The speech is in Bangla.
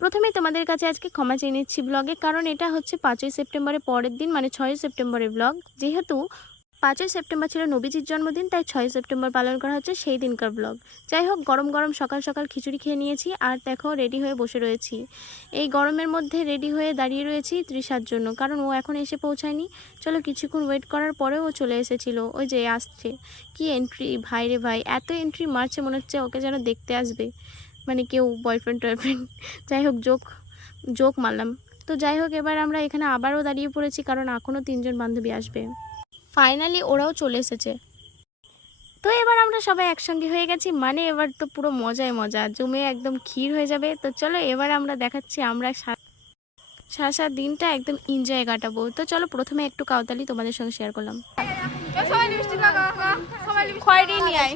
প্রথমেই তোমাদের কাছে আজকে ক্ষমা চেয়ে নিচ্ছি ব্লগে, কারণ এটা হচ্ছে 5ই সেপ্টেম্বরের পরের দিন, মানে 6ই সেপ্টেম্বরের ব্লগ। যেহেতু 5ই সেপ্টেম্বর ছিল নবীজির জন্মদিন, তাই 6ই সেপ্টেম্বর পালন করা হচ্ছে সেই দিনকার ব্লগ। যাই হোক, গরম গরম সকাল সকাল খিচুড়ি খেয়ে নিয়েছি, আর দেখো রেডি হয়ে বসে রয়েছি। এই গরমের মধ্যে রেডি হয়ে দাঁড়িয়ে রয়েছি তৃষার জন্য, কারণ ও এখন এসে পৌঁছায়নি। চলো কিছুক্ষণ ওয়েট করার পরেও ও চলে এসেছিলো, ওই যে আসছে। কি এন্ট্রি ভাই রে ভাই, এত এন্ট্রি মারছে, মনে হচ্ছে ওকে যেন দেখতে আসবে, মানে কেউ বয়ফ্রেন্ড টয়ফ্রেন্ড। যাই হোক, জোক মারলাম। তো যাই হোক, এবার আমরা এখানে আবারও দাঁড়িয়ে পড়েছি, কারণ এখনও 3জন বান্ধবী আসবে। ফাইনালি ওরাও চলে এসেছে। তো এবার আমরা সবাই একসঙ্গে হয়ে গেছি, মানে এবার তো পুরো মজায় মজা জমে একদম ক্ষীর হয়ে যাবে। তো চলো এবার আমরা দেখাচ্ছি আমরা সারা দিনটা একদম এনজয় কাটাবো। তো চলো প্রথমে একটু কাউতালি তোমাদের সঙ্গে শেয়ার করলাম। খয়েরি নিয়ে আয়।